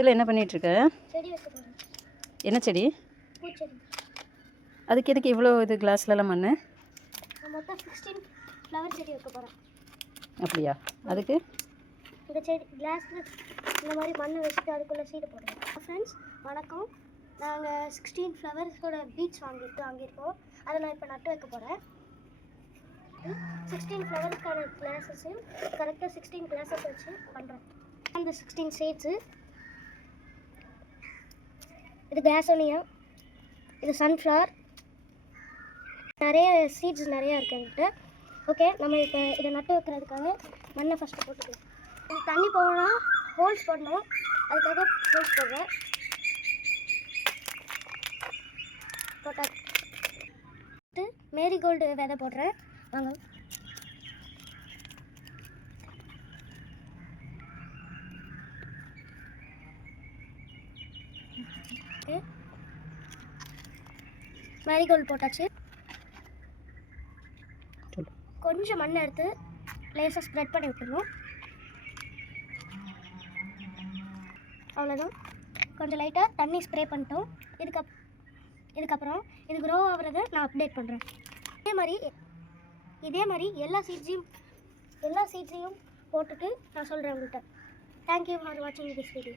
இதில் என்ன பண்ணிகிட்ருக்க? செடி வைக்க போகிறேன். என்ன செடி? பூச்செடி. அதுக்கு எதுக்கு இவ்வளோ இது கிளாஸ்லலாம் மண்? மொத்தம் 16 ஃப்ளவர் செடி வைக்க போகிறேன். அப்படியா? அதுக்கு இந்த செடி கிளாஸில் இந்த மாதிரி மண் வச்சுட்டு அதுக்குள்ளே சீடு போடுறோம். ஃப்ரெண்ட்ஸ் வணக்கம். நாங்கள் 16 ஃப்ளவர்ஸோட பீட்ஸ் வாங்கியிருக்கோம். அதை நான் இப்போ நட்டு வைக்க போகிறேன். 16 ஃப்ளவர்ஸ்க்கான கிளாஸஸு கரெக்டாக 16 கிளாஸஸ் வச்சு பண்ணுறேன். அந்த 16 சீட்ஸு, இது பேசோனியா, இது சன்ஃப்ளவர், நிறைய சீட்ஸ் நிறையா இருக்குது என்கிட்ட. ஓகே, நம்ம இப்போ இதை நட்டு வைக்கிறதுக்காக மண்ணை ஃபஸ்ட்டு போட்டுக்கலாம். இது தண்ணி போகணும், ஹோல்ஸ் போடணும். அதுக்காக ஹோல்ஸ் போடுறேன். போட்டு மேரிகோல்டு விதை போடுறேன். வாங்க. மேரிகோல்டு போட்டாச்சு. கொஞ்சம் மண்ணை எடுத்து லேசாக ஸ்ப்ரெட் பண்ணி விட்டுருணும். அவ்வளோதான். கொஞ்சம் லைட்டாக தண்ணி ஸ்ப்ரே பண்ணிட்டோம். இதுக்கப்புறம் இது க்ரோ ஆகிறத நான் அப்டேட் பண்ணுறேன். இதே மாதிரி எல்லா சீட்ஸையும் போட்டுட்டு நான் சொல்கிறேன் உங்கள்கிட்ட. தேங்க்யூ ஃபார் வாட்சிங் திஸ் வீடியோ.